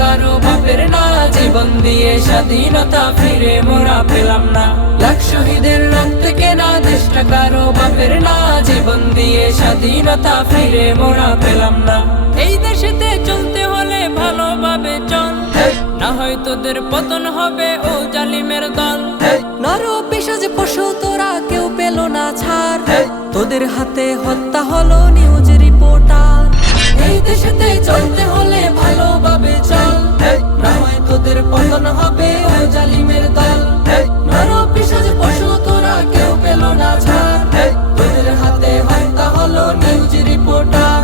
কারও বাপের না জীবন দিয়ে স্বাধীনতা ফিরে মোরা পেলাম না। লাখ শহীদের রক্তে কেনা দেশটা কারও বাপের না জীবন দিয়ে স্বাধীনতা ফিরে মোরা পেলাম না। এই দেশেতে চলতে হলে ভালোভাবে চল। না হয় তোদের পতন হবে ও জালিমের দল। নর পিসাজ পশু তোরা কেউ পেল না ছাড়। তোদের হাতে হত্যা হলো নিউজ হবে ও জালিমের দল। নর পিসাজ পশু তোরা কেউ পেল না ছাড়। তোদের হাতে হত্যা হলো নিউজ রিপোর্টার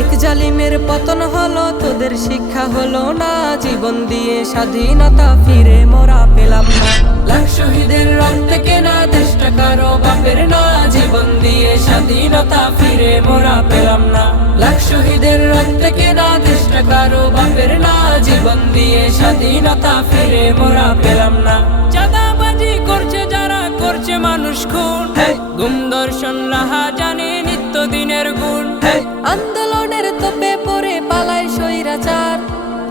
এক জালিমের পতন হলো তোদের শিক্ষা হলো না। জীবন দিয়ে স্বাধীনতা ফিরে মোরা পেলাম না। লাখ শহীদের রক্তে কেনা দেশটা কারও বাপের না। জীবন দিয়ে স্বাধীনতা ফিরে মোরা পেলাম না। লাখ দিয়ে স্বাধীনতা ফিরে মোরা পেলাম না। চাঁদাবাজি করছে যারা করছে মানুষ খুন। গুম দর্শন রাহা জানে নিত্য দিনের গুণ। আন্দোলনের তোপে পড়ে পালায় সৈরাচার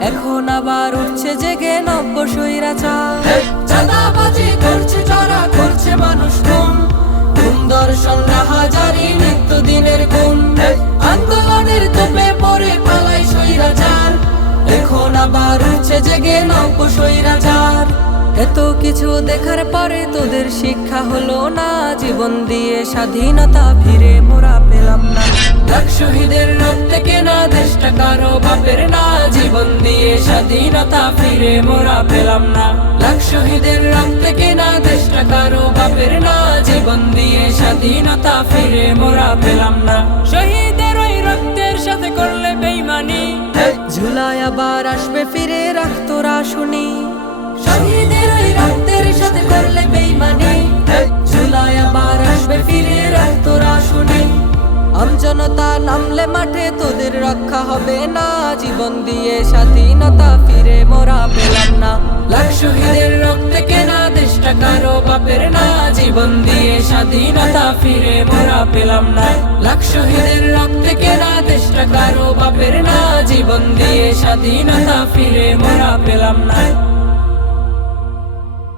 এখন আবার উঠছে জেগে নব্য সৈরাচার চাঁদাবাজি করছে যারা করছে মানুষ খুন। গুম দর্শন জারি নিত্য দিনের গুণ। উঠছে জেগে নব্য সৈরাচার এত কিছু দেখার পরে তোদের শিক্ষা হলো না, জীবন দিয়ে স্বাধীনতা ফিরে মোরা পেলাম না। লাখ শহীদের রক্তে কেনা দেশটা কারও বাপের না, জীবন দিয়ে স্বাধীনতা ফিরে মোরা পেলাম না। লাখ শহীদের রক্তে কেনা দেশটা কারও বাপের না, জীবন দিয়ে স্বাধীনতা ফিরে মোরা পেলাম না। শহীদের ঝুলায় আবার আসবে ফিরে রাখ তোরা শুনি শহীদের ওই রক্তের সাথে করলে বেইমানি। ঝুলায় আবার আসবে ফিরে রাখ তোরা শুনি আমজনতা নামলে মাঠে তোদের রক্ষা হবে না। জীবন দিয়ে স্বাধীনতা ফিরে মোরা পেলাম না। লাখ শহীদের রক্তে কেনা কারও বাপের না, জীবন দিয়ে স্বাধীনতা ফিরে মোরা পেলাম না। লাখ শহীদের রক্তে কেনা দেশটা কারও বাপের না, জীবন দিয়ে স্বাধীনতা ফিরে মোরা পেলাম না।